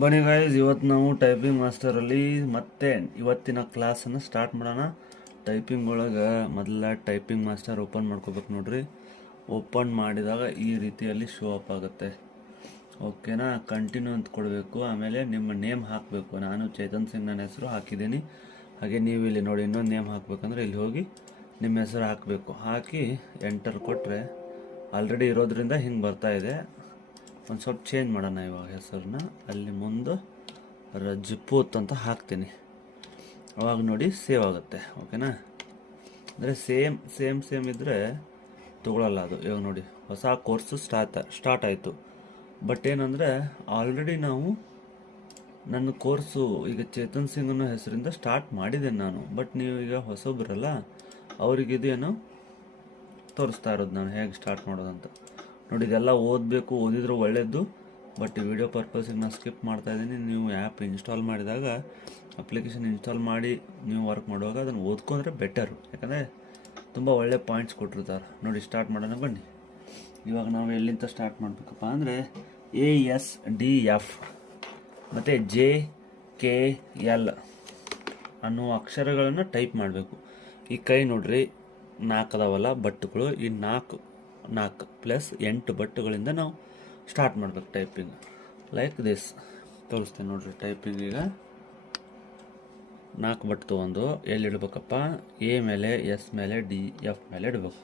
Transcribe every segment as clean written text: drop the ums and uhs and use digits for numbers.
ಬನ್ನಿ ಗೈಸ್, ಇವತ್ತು ನಾವು ಟೈಪಿಂಗ್ ಮಾಸ್ಟರಲ್ಲಿ ಮತ್ತೆ ಇವತ್ತಿನ ಕ್ಲಾಸನ್ನು ಸ್ಟಾರ್ಟ್ ಮಾಡೋಣ. ಟೈಪಿಂಗ್ ಒಳಗೆ ಮೊದಲ ಟೈಪಿಂಗ್ ಮಾಸ್ಟರ್ ಓಪನ್ ಮಾಡ್ಕೋಬೇಕು ನೋಡ್ರಿ. ಓಪನ್ ಮಾಡಿದಾಗ ಈ ರೀತಿಯಲ್ಲಿ ಶೋ ಅಪ್ ಆಗುತ್ತೆ. ಓಕೆನಾ, ಕಂಟಿನ್ಯೂ ಅಂತ ಕೊಡಬೇಕು. ಆಮೇಲೆ ನಿಮ್ಮ ನೇಮ್ ಹಾಕಬೇಕು. ನಾನು ಚೇತನ್ ಸಿಂಗ್ ನನ್ನ ಹೆಸರು ಹಾಕಿದ್ದೀನಿ. ಹಾಗೆ ನೀವು ಇಲ್ಲಿ ನೋಡಿ, ಇನ್ನೊಂದು ನೇಮ್ ಹಾಕಬೇಕಂದ್ರೆ ಇಲ್ಲಿ ಹೋಗಿ ನಿಮ್ಮ ಹೆಸರು ಹಾಕಬೇಕು. ಹಾಕಿ ಎಂಟರ್ ಕೊಟ್ಟರೆ ಆಲ್ರೆಡಿ ಇರೋದ್ರಿಂದ ಹಿಂಗೆ ಬರ್ತಾ ಇದೆ. ಒಂದು ಸ್ವಲ್ಪ ಚೇಂಜ್ ಮಾಡೋಣ ಇವಾಗ ಹೆಸರನ್ನ. ಅಲ್ಲಿ ಮುಂದೆ ರಜಪೂತ್ ಅಂತ ಹಾಕ್ತೀನಿ. ಅವಾಗ ನೋಡಿ ಸೇವ್ ಆಗುತ್ತೆ. ಓಕೆನಾ, ಅಂದರೆ ಸೇಮ್ ಇದ್ದರೆ ತೊಗೊಳಲ್ಲ ಅದು. ಇವಾಗ ನೋಡಿ ಹೊಸ ಕೋರ್ಸು ಸ್ಟಾರ್ಟ್ ಆಯಿತು. ಬಟ್ ಏನಂದರೆ ಆಲ್ರೆಡಿ ನಾವು ನನ್ನ ಕೋರ್ಸು ಈಗ ಚೇತನ್ ಸಿಂಗ್ ಅನ್ನೋ ಹೆಸರಿಂದ ಸ್ಟಾರ್ಟ್ ಮಾಡಿದ್ದೇನೆ ನಾನು. ಬಟ್ ನೀವು ಈಗ ಹೊಸಬ್ರಲ್ಲ, ಅವ್ರಿಗಿದೇನು ತೋರಿಸ್ತಾ ಇರೋದು ನಾನು ಹೇಗೆ ಸ್ಟಾರ್ಟ್ ಮಾಡೋದಂತ. ನೋಡಿ, ಇದೆಲ್ಲ ಓದಬೇಕು, ಓದಿದ್ರು ಒಳ್ಳೆಯದು. ಬಟ್ ಈ ವಿಡಿಯೋ ಪರ್ಪಸಿಗೆ ನಾನು ಸ್ಕಿಪ್ ಮಾಡ್ತಾ ಇದ್ದೀನಿ. ನೀವು ಆ್ಯಪ್ ಇನ್ಸ್ಟಾಲ್ ಮಾಡಿದಾಗ, ಅಪ್ಲಿಕೇಶನ್ ಇನ್ಸ್ಟಾಲ್ ಮಾಡಿ ನೀವು ವರ್ಕ್ ಮಾಡುವಾಗ ಅದನ್ನು ಓದ್ಕೊಂಡ್ರೆ ಬೆಟರು. ಯಾಕಂದರೆ ತುಂಬ ಒಳ್ಳೆ ಪಾಯಿಂಟ್ಸ್ ಕೊಟ್ಟಿರ್ತಾರೆ. ನೋಡಿ, ಸ್ಟಾರ್ಟ್ ಮಾಡೋಣ ಬನ್ನಿ. ಇವಾಗ ನಾವು ಎಲ್ಲಿಂದ ಸ್ಟಾರ್ಟ್ ಮಾಡಬೇಕಪ್ಪ ಅಂದರೆ ASDF ಮತ್ತು JKL ಅನ್ನೋ ಅಕ್ಷರಗಳನ್ನು ಟೈಪ್ ಮಾಡಬೇಕು. ಈ ಕೈ ನೋಡ್ರಿ, 4 ಅದಾವಲ್ಲ ಬಟ್ಟುಗಳು. ಈ 4 ಪ್ಲಸ್ 8 ಬಟ್ಟುಗಳಿಂದ ನಾವು ಸ್ಟಾರ್ಟ್ ಮಾಡ್ಬೇಕು ಟೈಪಿಂಗ್. ಲೈಕ್ ದಿಸ್ ತೋರಿಸ್ತೇನೆ ನೋಡ್ರಿ. ಟೈಪಿಂಗ್ ಈಗ 4 ಬಟ್ಟು ತೊಗೊಂಡು ಎಲ್ಲಿ ಇಡಬೇಕಪ್ಪ? A ಮೇಲೆ, S ಮೇಲೆ, D, F ಮೇಲೆ ಇಡಬೇಕು.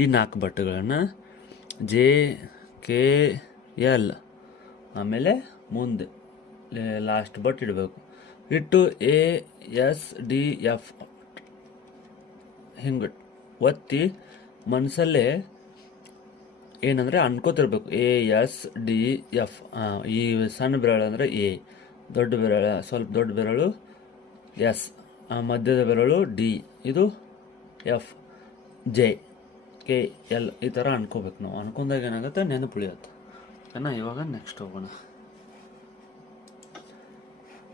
ಈ 4 ಬಟ್ಟುಗಳನ್ನು JKL ಆಮೇಲೆ ಮುಂದೆ ಲಾಸ್ಟ್ ಬಟ್ ಇಡಬೇಕು. ಇಟ್ಟು ASDF ಹಿಂಗೆ ಒತ್ತಿ ಮನಸ್ಸಲ್ಲೇ ಏನಂದರೆ ಅನ್ಕೋತಿರ್ಬೇಕು ASDF. ಈ ಸಣ್ಣ ಬೆರಳು ಅಂದರೆ A, ದೊಡ್ಡ ಬೆರಳು ಸ್ವಲ್ಪ ದೊಡ್ಡ ಬೆರಳು S, ಮಧ್ಯದ ಬೆರಳು D, ಇದು F, JKL ಈ ಥರ ಅನ್ಕೋಬೇಕು ನಾವು. ಅನ್ಕೊಂಡಾಗ ಏನಾಗುತ್ತೆ, ನೆನಪು ಉಳಿಯುತ್ತೆ. ಓಕೆನಾ, ಇವಾಗ ನೆಕ್ಸ್ಟ್ ಹೋಗೋಣ.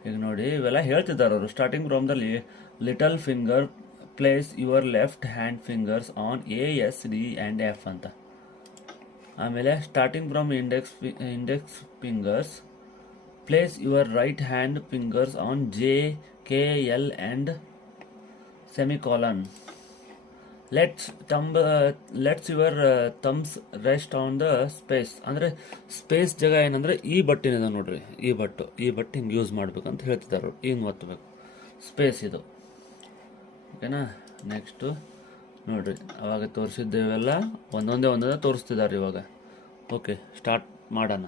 ಈಗ ನೋಡಿ, ಇವೆಲ್ಲ ಹೇಳ್ತಿದ್ದಾರೆ ಅವರು. Starting from the little finger, place your left hand fingers on ASD and F ಅಂತ. ಆಮೇಲೆ starting from index fingers, place your right hand fingers on JKL and semicolon. Let's your thumbs rest on the space. ಅಂದರೆ space ಜಾಗ ಏನಂದರೆ ಈ ಬಟ್ಟಿನಿದೆ ನೋಡ್ರಿ, ಈ but ಹಿಂಗೆ use ಮಾಡ್ಬೇಕಂತ ಹೇಳ್ತಿದ್ದಾರೆ. ಹಿಂಗೆ ಒತ್ತಬೇಕು, ಸ್ಪೇಸ್ ಇದು. ಓಕೆನಾ, ನೆಕ್ಸ್ಟು ನೋಡ್ರಿ, ಅವಾಗ ತೋರಿಸಿದ್ದೇವೆಲ್ಲ ಒಂದೊಂದೇ ತೋರಿಸ್ತಿದ್ದಾರೆ ಇವಾಗ. ಓಕೆ, ಸ್ಟಾರ್ಟ್ ಮಾಡೋಣ.